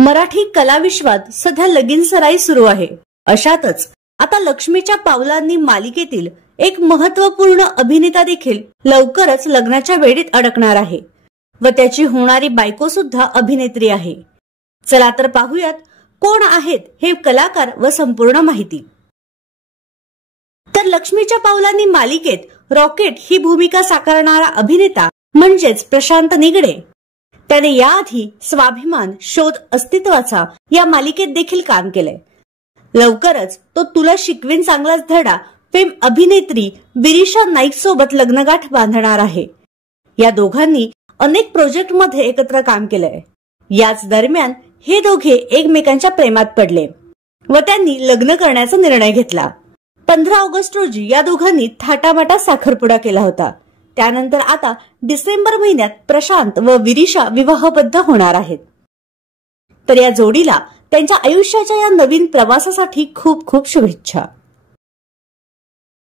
मराठी कलाविश्वात सध्या लगीनसराई सुरू आहे। अशातच आता लक्ष्मीच्या पावलांनी मालिकेतील एक महत्त्वपूर्ण अभिनेता देखील लवकरच लग्नाच्या वेडीत अडकणार आहे व त्याची होणारी बायको सुद्धा अभिनेत्री आहे। चला तर पाहूयात कोण आहेत हे कलाकार व संपूर्ण माहिती। तर लक्ष्मीच्या पावलांनी मालिकेत रॉकेट ही भूमिका साकारणारा अभिनेता म्हणजेच प्रशांत निगडे। त्याने याआधी स्वाभिमान, शोध अस्तित्वाचा या मालिकेत देखील काम केले। लवकरच तो तुला शिकवीन चांगलाच धडा फेम अभिनेत्री विरिशा नाईक सोबत लग्नगाठ बांधणार आहे। या दोघांनी अनेक प्रोजेक्ट मध्ये एकत्र काम केलंय। याच दरम्यान हे दोघे एकमेकांच्या प्रेमात पडले व त्यांनी लग्न करण्याचा निर्णय घेतला। 15 ऑगस्ट रोजी या दोघांनी थाटामाटात साखरपुडा केला होता। त्यानंतर आता डिसेंबर महिन्यात प्रशांत व विरिशा विवाहबद्ध होणार आहेत। तर या जोडीला त्यांच्या आयुष्याच्या या नवीन प्रवासासाठी खूप खूप शुभेच्छा।